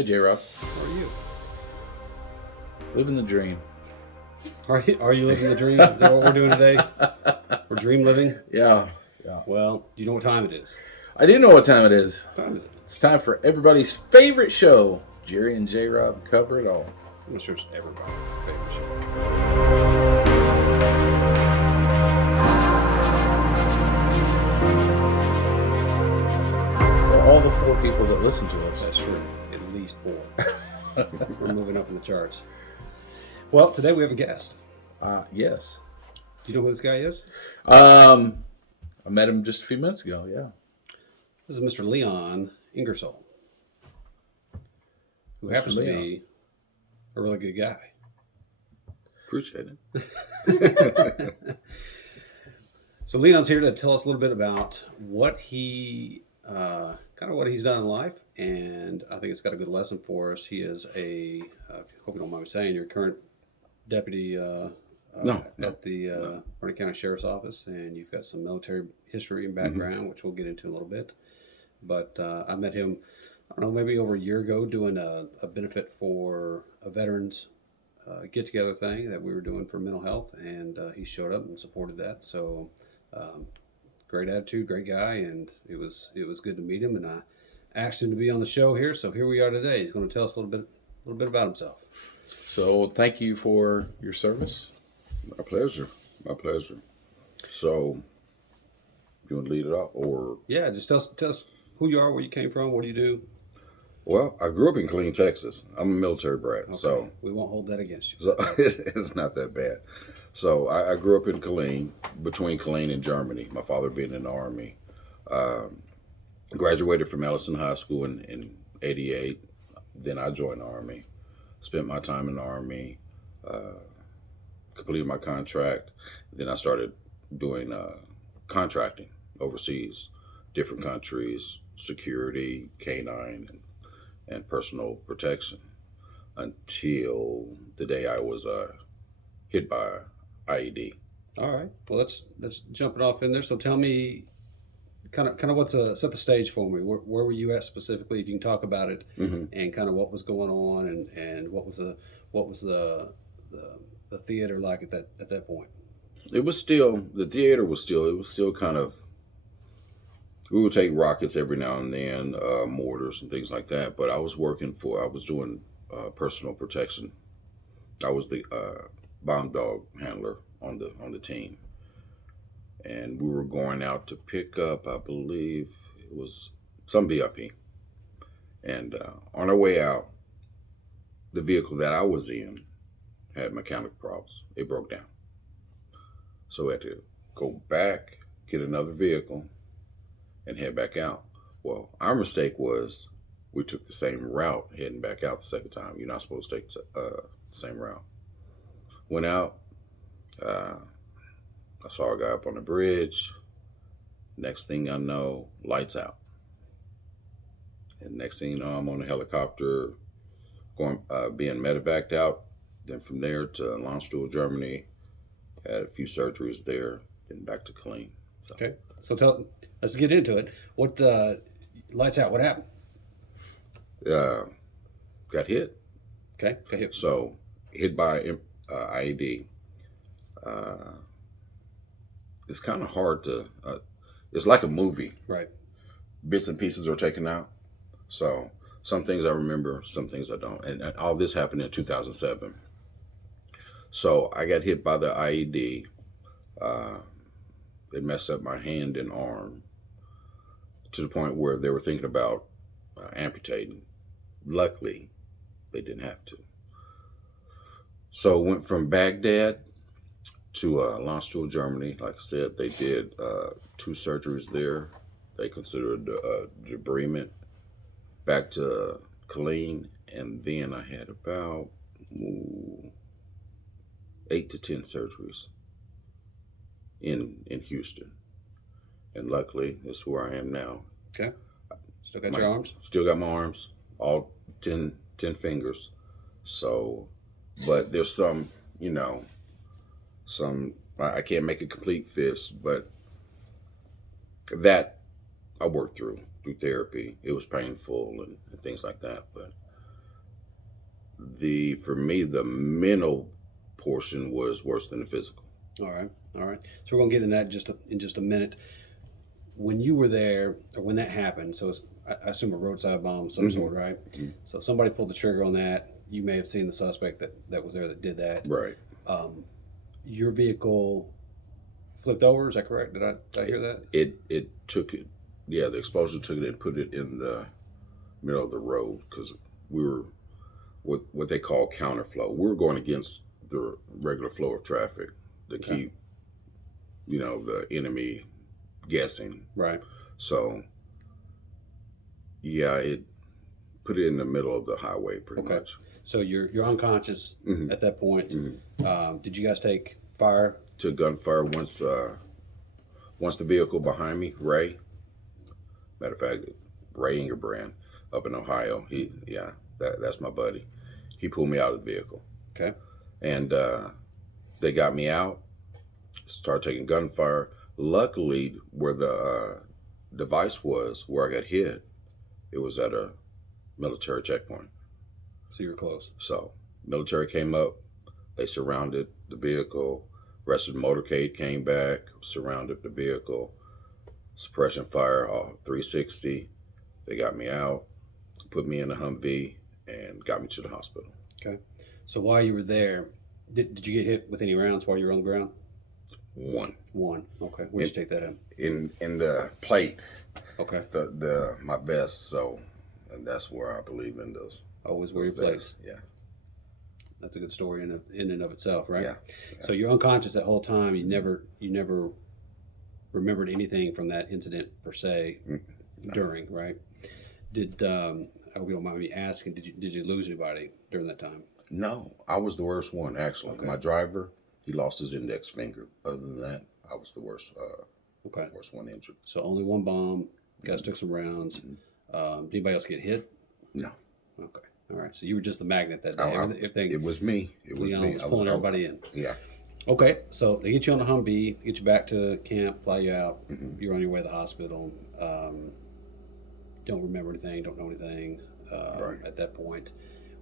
Hey, J Rob. How are you? Living the dream. Are you living the dream? Is that what we're doing today? We're dream living? Yeah. Well, do you know what time it is? I do know what time it is. What time is it? It's time for everybody's favorite show. Jerry and J Rob cover it all. I'm not sure it's everybody's favorite show. Well, all the 4 people that listen to us. That's true. At least 4. We're moving up in the charts. Well, today we have a guest. Yes. Do you know who this guy is? I met him just a few minutes ago. Yeah. This is Mr. Leon Ingersoll, who happens to be a really good guy. Appreciate it. So Leon's here to tell us a little bit about what he, what he's done in life, and I think it's got a good lesson for us. He is hope you don't mind me saying, your current deputy at the Harney County Sheriff's Office, and you've got some military history and background, which we'll get into in a little bit. But I met him, I don't know, maybe over a year ago doing a benefit for a veterans get-together thing that we were doing for mental health, and he showed up and supported that. So great attitude, great guy, and it was good to meet him, and I asked him to be on the show here, so here we are today. He's going to tell us a little bit about himself. So thank you for your service. My pleasure. So, you want to lead it off, or? Yeah, just tell us who you are, where you came from, what do you do? Well, I grew up in Killeen, Texas. I'm a military brat, Okay. so We won't hold that against you. so it's not that bad. So I grew up in Killeen, between Killeen and Germany. My father being in the Army. Graduated from Ellison High School in '88. Then I joined the Army. Spent my time in the Army. Completed my contract. Then I started doing contracting overseas, different countries, security, K-9, and personal protection, until the day I was hit by IED. All right. Well, let's jump it off in there. So tell me, kind of what's set the stage for me. Where were you at specifically? If you can talk about it, and kind of what was going on, and what was the theater like at that point. It was still, the theater was still kind of, we would take rockets every now and then, mortars and things like that. But I was doing personal protection. I was the bomb dog handler on the team. And we were going out to pick up, I believe it was some VIP. And on our way out, the vehicle that I was in had mechanical problems. It broke down. So we had to go back, get another vehicle, and head back out. Well, our mistake was we took the same route heading back out the second time. You're not supposed to take the same route. Went out. I saw a guy up on the bridge. Next thing I know, lights out. And next thing you know, I'm on a helicopter being medevaced out. Then from there to Landstuhl, Germany. Had a few surgeries there. Then back to Killeen. So. Okay. So let's get into it. What lights out? What happened? Got hit. Okay. Got hit. So hit by IED. It's kind of hard to. It's like a movie. Right. Bits and pieces are taken out. So some things I remember, some things I don't. And all this happened in 2007. So I got hit by the IED. It messed up my hand and arm to the point where they were thinking about amputating. Luckily, they didn't have to. So went from Baghdad to Landstuhl, Germany. Like I said, they did 2 surgeries there. They considered debridement. Back to Killeen, and then I had about 8 to 10 surgeries in Houston. And luckily, that's where I am now. Okay. Still got your arms? Still got my arms, all 10 fingers. So, but there's some, I can't make a complete fist, but that I worked through therapy. It was painful and things like that, but For me, the mental portion was worse than the physical. All right, all right. So we're gonna get in that in just a minute. When you were there, or when that happened, so it's, I assume a roadside bomb of some sort, right? So somebody pulled the trigger on that. You may have seen the suspect that was there that did that. Right. Um, your vehicle flipped over. Is that correct? Did I hear that? It took it. Yeah, the explosion took it and put it in the middle of the road because we were what they call counterflow. We were going against the regular flow of traffic to keep, the enemy guessing. Right. So, yeah, it put it in the middle of the highway pretty much. So you're unconscious at that point. Did you guys take fire? Took gunfire once the vehicle behind me, Ray. Matter of fact, Ray Ingersoll up in Ohio. That's my buddy. He pulled me out of the vehicle. Okay. And they got me out. Started taking gunfire. Luckily, where the device was, where I got hit, it was at a military checkpoint. So you were close. So military came up. They surrounded the vehicle. Rest of the motorcade came back, surrounded the vehicle. Suppression fire, all 360. They got me out, put me in a Humvee, and got me to the hospital. Okay. So while you were there, did you get hit with any rounds while you were on the ground? One. Okay. Where'd you take that in? In the plate. Okay. The my vest. So, and that's where I believe in those. Always wear your place. Yeah. That's a good story in and of itself, right? Yeah. So you're unconscious that whole time. You never remembered anything from that incident per se during, right? Did I hope you don't mind me asking, did you lose anybody during that time? No, I was the worst one actually. Okay. My driver, he lost his index finger. Other than that, I was the worst. Worst one injured. So only one bomb. Guys took some rounds. Did anybody else get hit? No. Okay. All right. So you were just the magnet that day. It was me. It was Leon me. was pulling everybody in. Yeah. Okay. So they get you on the Humvee, get you back to camp, fly you out. You're on your way to the hospital. Don't remember anything. Don't know anything at that point.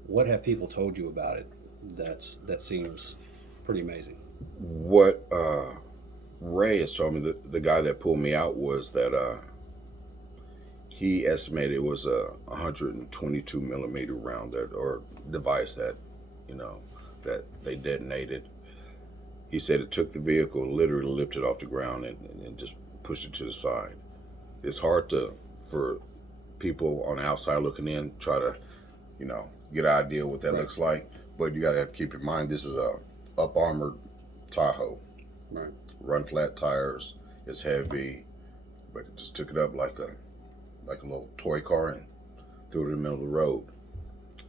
What have people told you about it? That seems pretty amazing. What Ray has told me, the guy that pulled me out, was that he estimated it was a 122 millimeter round or device that they detonated. He said it took the vehicle, literally lifted off the ground and just pushed it to the side. It's hard for people on the outside looking in try to get an idea what that looks like, but you gotta have to keep in mind this is a up armored Tahoe. Right. Run flat tires. It's heavy, but it just took it up like a little toy car and threw it in the middle of the road.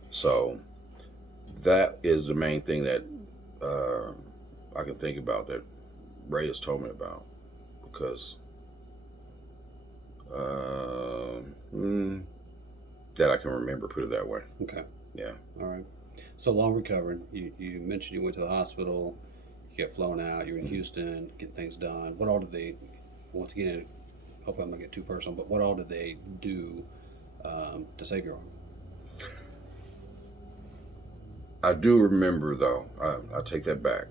So that is the main thing that I can think about that Ray has told me about, because that I can remember, put it that way. Okay. Yeah. All right. So long recovering. You mentioned you went to the hospital, you got flown out, you're in Houston, getting things done. What all did they, once again, hopefully I'm not getting too personal, but what all did they do to save your arm? I do remember, though, I take that back.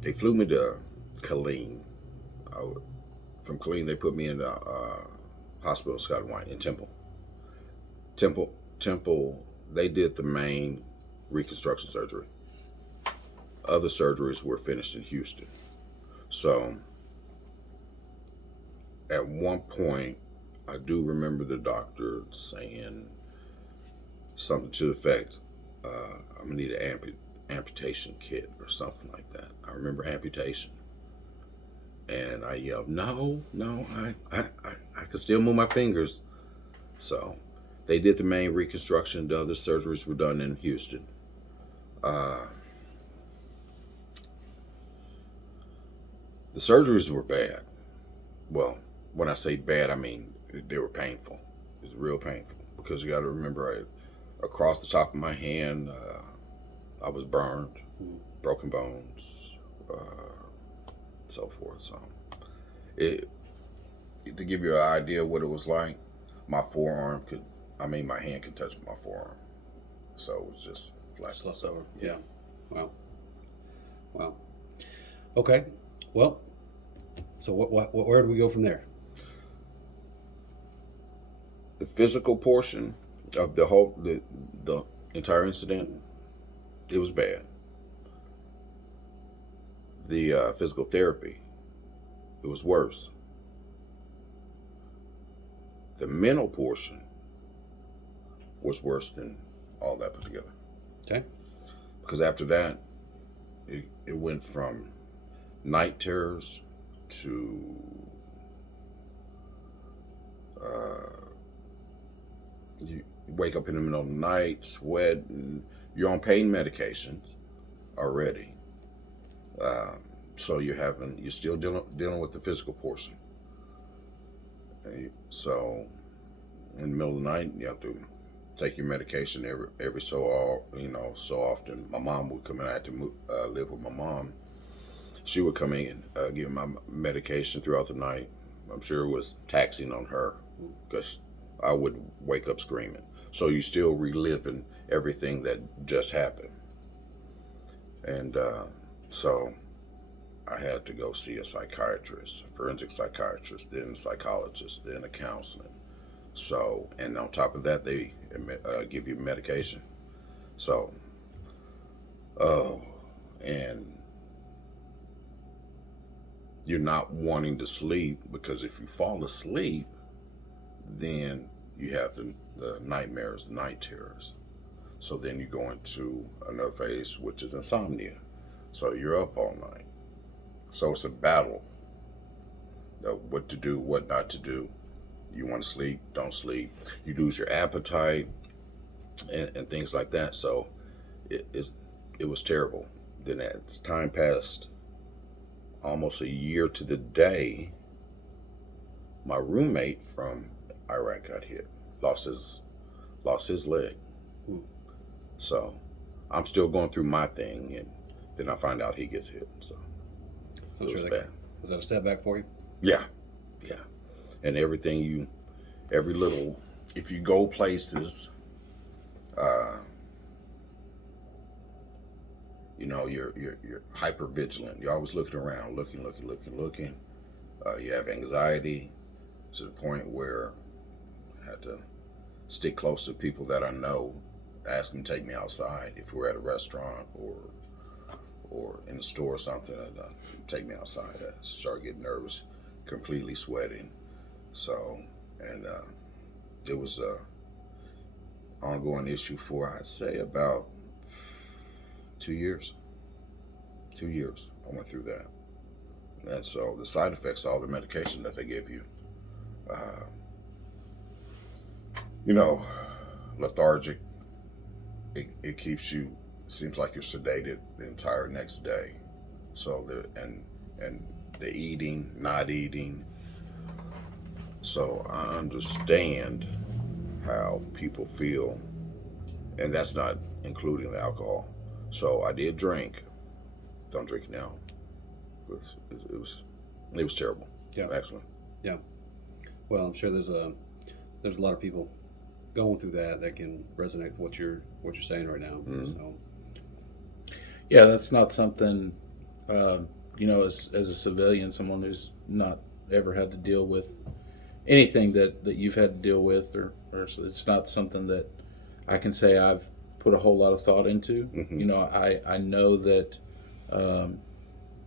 They flew me to Killeen. From Killeen, they put me in the hospital, Scott and White, in Temple. Temple, they did the main reconstruction surgery. Other surgeries were finished in Houston. So at one point, I do remember the doctor saying something to the effect, I'm gonna need an amputation kit or something like that. I remember amputation. And I yelled, no, I can still move my fingers. So they did the main reconstruction. The other surgeries were done in Houston. The surgeries were bad. Well, when I say bad, I mean they were painful. It was real painful, because you got to remember, across the top of my hand, I was burned, broken bones, so forth. So, to give you an idea of what it was like, my hand could touch my forearm. So it was just like Slept over. Yeah. Wow. Wow. Okay. Well, so where do we go from there? The physical portion of the entire incident, it was bad. The physical therapy, it was worse. The mental portion was worse than all that put together. Okay. Because after that, it went from night terrors to you wake up in the middle of the night, sweat, and you're on pain medications already. So you're still dealing with the physical portion. So in the middle of the night, you have to take your medication every so often. My mom would come in. I had to live with my mom. She would come in and give my medication throughout the night. I'm sure it was taxing on her because I would wake up screaming. So you still reliving everything that just happened. And so I had to go see a psychiatrist, a forensic psychiatrist, then a psychologist, then a counseling. So, and on top of that, they give you medication. So, and you're not wanting to sleep because if you fall asleep, then you have the nightmares, the night terrors. So then you go into another phase, which is insomnia. So you're up all night. So it's a battle of what to do, what not to do. You want to sleep, don't sleep. You lose your appetite and things like that. So it was terrible. Then as time passed, almost a year to the day, my roommate from Iraq got hit, lost his leg. So I'm still going through my thing, and then I find out he gets hit. So it was bad. Was that a setback for you? Yeah. And everything if you go places, you're hyper vigilant. You're always looking around, looking. You have anxiety to the point where I had to stick close to people that I know, ask them to take me outside if we're at a restaurant or in the store or something. Take me outside. I start getting nervous, completely sweating. So, and it was a ongoing issue for I'd say about 2 years. 2 years I went through that. And so the side effects of all the medication that they give you, lethargic. It keeps you, seems like you're sedated the entire next day. So the eating, not eating. So I understand how people feel, and that's not including the alcohol. So I did drink. Don't drink it now. It was terrible. Yeah. Actually. Yeah. Well, I'm sure there's a lot of people going through that can resonate with what you're saying right now. Mm-hmm. So. Yeah, that's not something, as a civilian, someone who's not ever had to deal with anything that you've had to deal with, or it's not something that I can say I've put a whole lot of thought into. Mm-hmm. I know that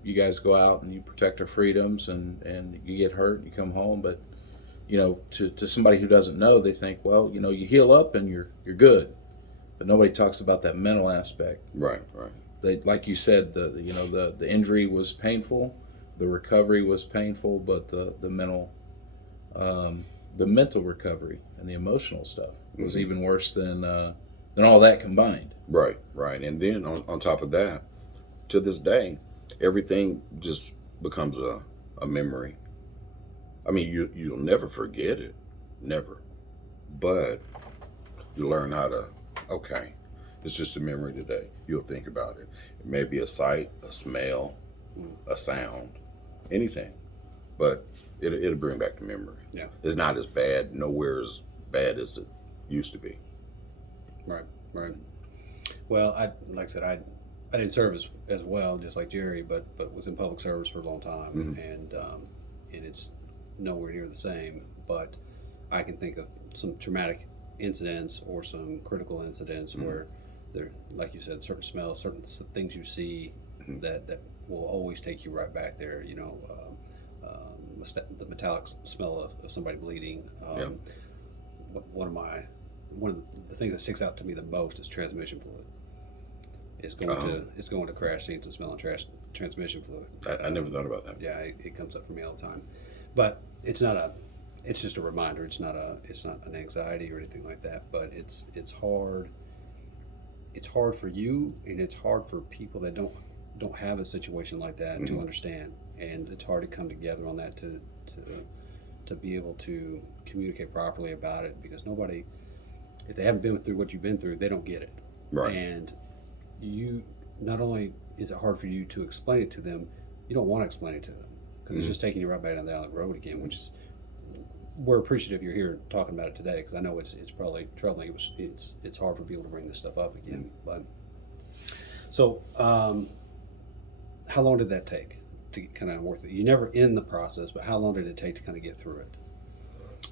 you guys go out and you protect our freedoms, and you get hurt, you come home, but to somebody who doesn't know, they think, well, you heal up and you're good, but nobody talks about that mental aspect. Right. They, like you said, the injury was painful, the recovery was painful, but the mental recovery and the emotional stuff was Mm-hmm. even worse than all that combined. Right. And then on top of that, to this day, everything just becomes a memory. I mean, you'll never forget it, never. But you learn how to, okay, it's just a memory today. You'll think about it. It may be a sight, a smell, a sound, anything. But it'll bring back the memory. Yeah. It's not as bad, nowhere as bad as it used to be. Right. Well, like I said, I didn't serve as well, just like Jerry, but was in public service for a long time, and it's nowhere near the same. But I can think of some traumatic incidents or some critical incidents where there, like you said, certain smells, certain things you see that will always take you right back there. The metallic smell of somebody bleeding. Yeah. One of the things that sticks out to me the most is transmission fluid. It's going to crash scenes and smelling transmission fluid. I never thought about that. Yeah, it comes up for me all the time, but it's not a. It's just a reminder. It's not an anxiety or anything like that. But it's hard. It's hard for you, and it's hard for people that don't have a situation like that to understand. And it's hard to come together on that to be able to communicate properly about it, because nobody, if they haven't been through what you've been through, they don't get it. Right. And you, not only is it hard for you to explain it to them, you don't want to explain it to them because it's just taking you right back down the road again, which is, we're appreciative you're here talking about it today, because I know it's probably troubling. It's hard for people to bring this stuff up again. But so, how long did that take to kind of work? You never end the process, but how long did it take to kind of get through it?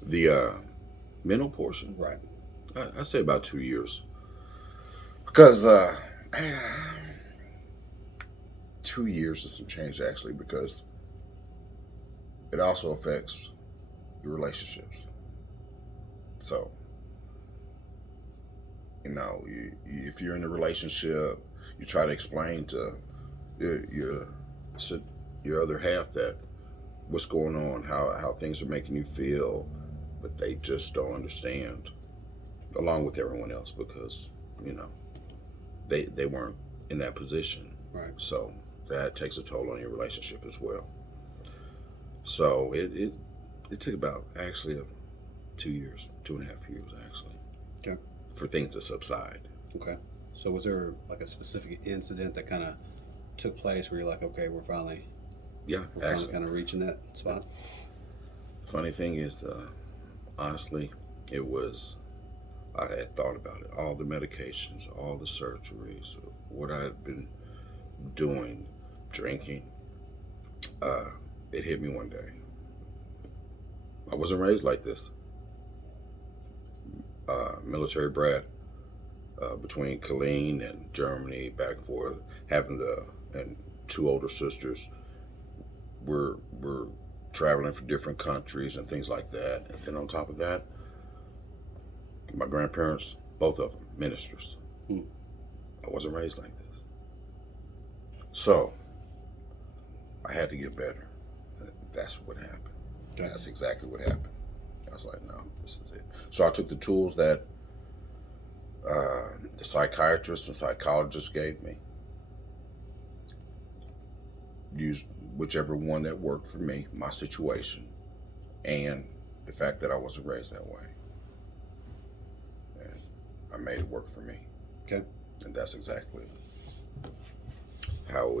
The mental portion, Right. I say about 2 years, because 2 years is some change actually, because it also affects your relationships. So, if you're in a relationship, you try to explain to your other half that what's going on, how things are making you feel, but they just don't understand, along with everyone else, because they weren't in that position. Right. So that takes a toll on your relationship as well. So it took about actually 2 years, 2.5 years actually. Okay. For things to subside. Okay. So was there like a specific incident that kind of took place where you're like, okay, we're finally Actually, kind of reaching that spot? funny thing is, honestly, it was, I had thought about it, all the medications, all the surgeries, what I had been doing, drinking. It hit me one day. I wasn't raised like this. Military brat, between Killeen and Germany, back and forth, having and 2 older sisters. We're traveling for different countries and things like that. And then on top of that, my grandparents, both of them, ministers. I wasn't raised like this. So, I had to get better. That's what happened. Okay. That's exactly what happened. I was like, no, this is it. So I took the tools that the psychiatrists and psychologists gave me, used whichever one that worked for me, my situation, and the fact that I wasn't raised that way. And I made it work for me. Okay. And that's exactly how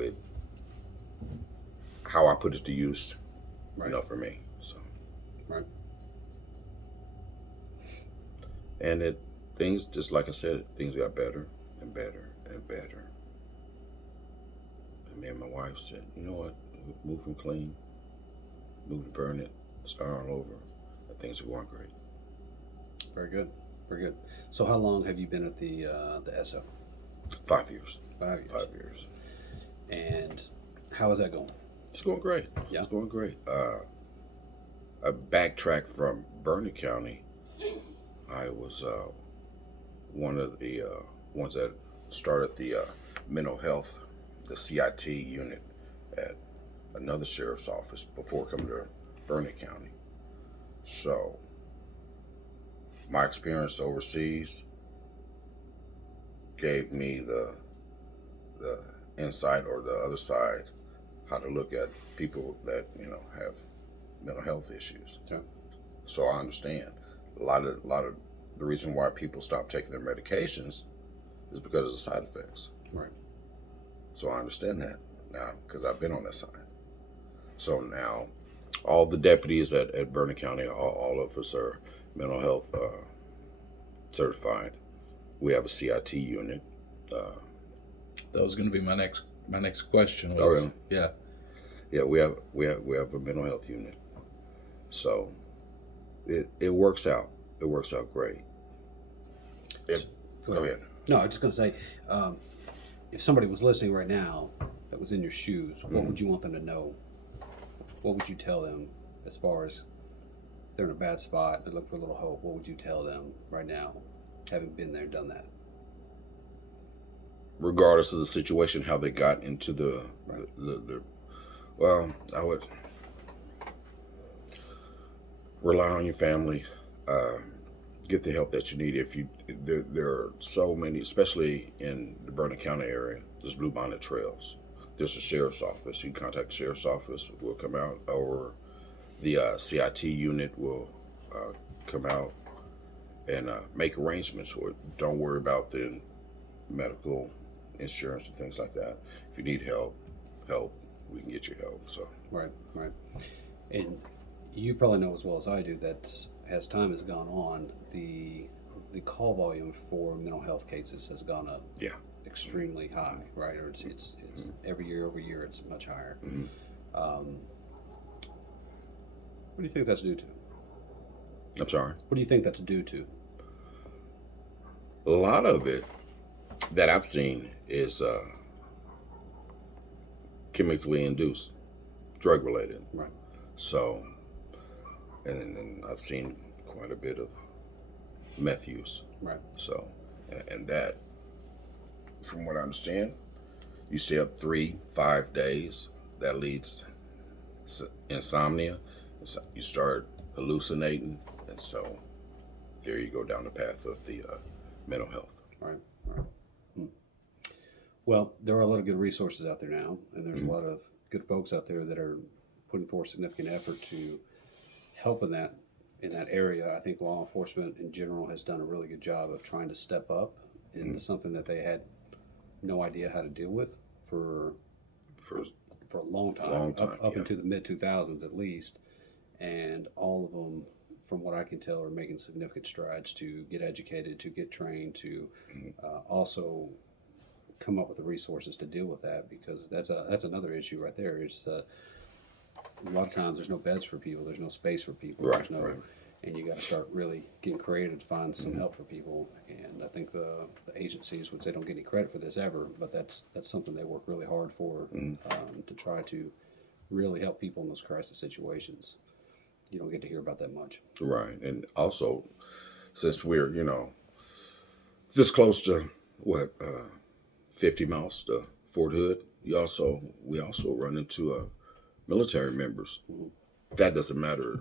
I put it to use, Right. for me. So. Right. And things, just like I said, things got better and better and better. And me and my wife said, you know what, move from clean, move to burn it, start all over, and things are going great. Very good. Very good. So how long have you been at the SO? 5 years. 5 years. 5 years. And how is that going? It's going great. Yeah. It's going great. I backtracked from Burnett County. I was one of the ones that started the mental health, the CIT unit at another sheriff's office before coming to Burnett County. So my experience overseas gave me the insight, or the other side, how to look at people that have mental health issues. Okay. So I understand a lot of the reason why people stop taking their medications is because of the side effects. Right. So I understand that now, because I've been on that side. So now all the deputies at Burnett County, all of us are mental health certified. We have a CIT unit, That was going to be my next question. Was, Oh, really? Yeah. Yeah, we have a mental health unit, so it works out. It works out great. Go ahead. No, I was just going to say, if somebody was listening right now that was in your shoes, what would you want them to know? What would you tell them as far as they're in a bad spot, they're looking for a little hope? What would you tell them right now, having been there, done that? Regardless of the situation, how they got into the well, I would rely on your family. Get the help that you need. If you there are so many, especially in the Burnett County area, there's Blue Bonnet Trails. There's a sheriff's office. You can contact the sheriff's office. Will come out, or the CIT unit will come out and make arrangements for it. Don't worry about the medical insurance and things like that. If you need help, we can get you help. So Right. And you probably know as well as I do that as time has gone on, the call volume for mental health cases has gone up. Yeah. Extremely high, right? Or it's every year over year it's much higher. What do you think that's due to? I'm sorry. What do you think that's due to? A lot of it that I've seen is chemically induced, drug related. Right. So, and then I've seen quite a bit of meth use. Right. So, and that, from what I understand, you stay up 3-5 days. That leads to insomnia. You start hallucinating, and so there you go down the path of the mental health. Right. Well, there are a lot of good resources out there now, and there's a lot of good folks out there that are putting forth significant effort to help in that area. I think law enforcement in general has done a really good job of trying to step up into something that they had no idea how to deal with for a long time, up into the mid 2000s at least, and all of them, from what I can tell, are making significant strides to get educated, to get trained, to also come up with the resources to deal with that, because that's another issue right there. It's a lot of times there's no beds for people, there's no space for people, Right, there's no, right. and you got to start really getting creative to find some help for people. And I think the agencies, which they don't get any credit for this ever, but that's something they work really hard for, to try to really help people in those crisis situations. You don't get to hear about that much. Right. And also, since we're, this close to 50 miles to Fort Hood, we also run into military members. That doesn't matter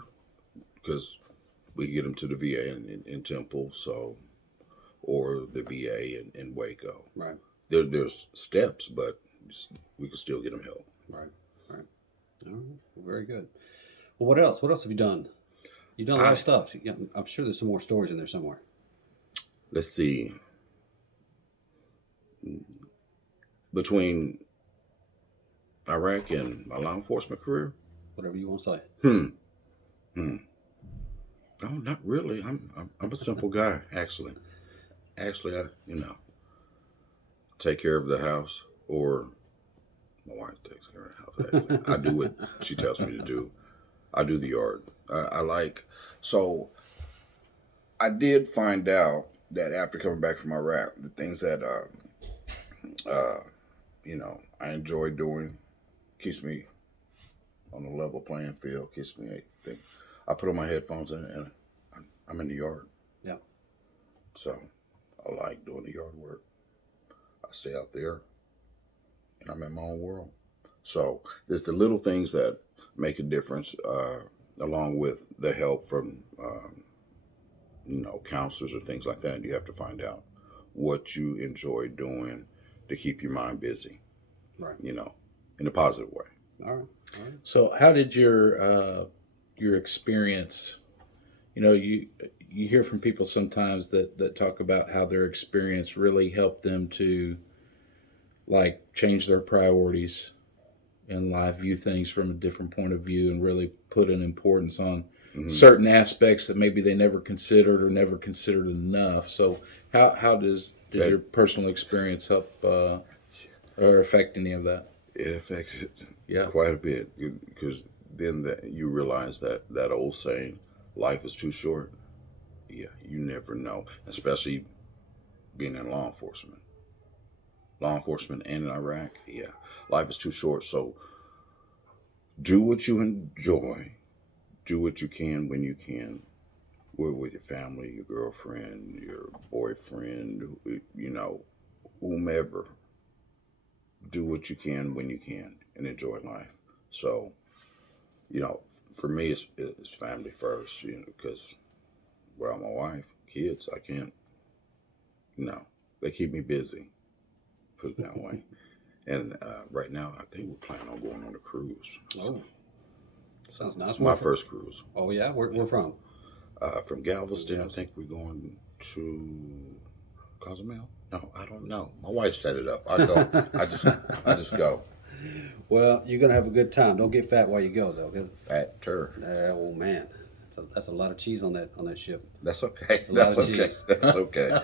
because we get them to the VA in Temple, or the VA in Waco. Right. There's steps, but we can still get them help. Right. All right. Very good. Well, what else? What else have you done? You've done a lot of stuff. I'm sure there's some more stories in there somewhere. Let's see. Between Iraq and my law enforcement career? Whatever you want to say. No, not really. I'm a simple guy, actually. Actually, I take care of the house, or my wife takes care of the house. Actually, I do what she tells me to do. I do the yard. So I did find out that after coming back from Iraq, the things that I enjoy doing keeps me on a level playing field. Keeps me. I put on my headphones and I'm in the yard. Yeah. So I like doing the yard work. I stay out there, and I'm in my own world. So there's the little things that make a difference, along with the help from counselors or things like that. You have to find out what you enjoy doing to keep your mind busy. Right. In a positive way. All right. So how did your experience, you hear from people sometimes that talk about how their experience really helped them to change their priorities in life, view things from a different point of view, and really put an importance on certain aspects that maybe they never considered or never considered enough. So how does Did your personal experience help or affect any of that? It affected Yeah. quite a bit because then you realize that old saying, "Life is too short." Yeah, you never know, especially being in law enforcement, and in Iraq. Yeah, life is too short. So do what you enjoy, do what you can when you can. We're with your family, your girlfriend, your boyfriend, whomever. Do what you can when you can and enjoy life. So, you know, for me, it's family first, because without my wife, kids, I can't, they keep me busy, put it that way. And right now, I think we're planning on going on a cruise. Oh, sounds nice. My first cruise. Oh, yeah? We're from? From Galveston, I think we're going to Cozumel. No, I don't know. My wife set it up. I go. I just go. Well, you're going to have a good time. Don't get fat while you go, though. 'Cause, Fat tur. oh, man. That's a lot of cheese on that ship. That's okay. a lot That's of okay. cheese. That's okay.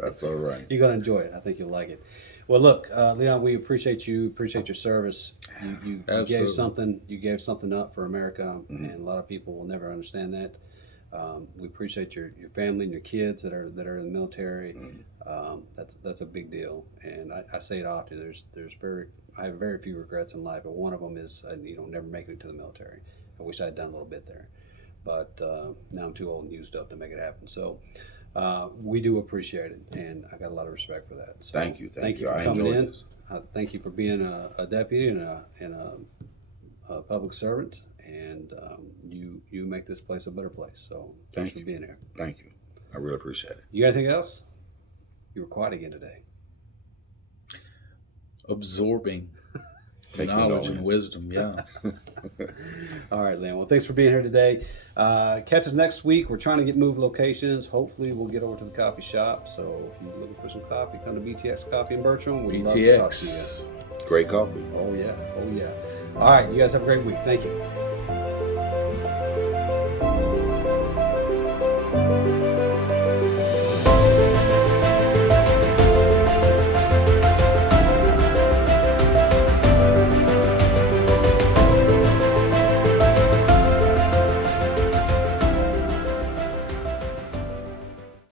That's all right. You're gonna enjoy it. I think you'll like it. Well, look, Leon, we appreciate you. Appreciate your service. You gave Absolutely. something. You gave something up for America, and a lot of people will never understand that. We appreciate your family and your kids that are in the military. That's a big deal, and I say it often. I have very few regrets in life, but one of them is never making it to the military. I wish I had done a little bit there, but now I'm too old and used up to make it happen. So we do appreciate it, and I got a lot of respect for that. So Thank you. Thank you for I coming enjoyed in. this. Thank you for being a deputy and a public servant, and you make this place a better place. So thanks for being here. Thank you. I really appreciate it. You got anything else? You were quiet again today. Absorbing Take it knowledge all and in. wisdom. Yeah. All right, Leon. Well, thanks for being here today. Catch us next week. We're trying to get moved locations. Hopefully, we'll get over to the coffee shop. So if you're looking for some coffee, come to BTX Coffee in Bertram. We'd love to talk to you. BTX. Great coffee. Oh, yeah. Oh, yeah. All right. You guys have a great week. Thank you.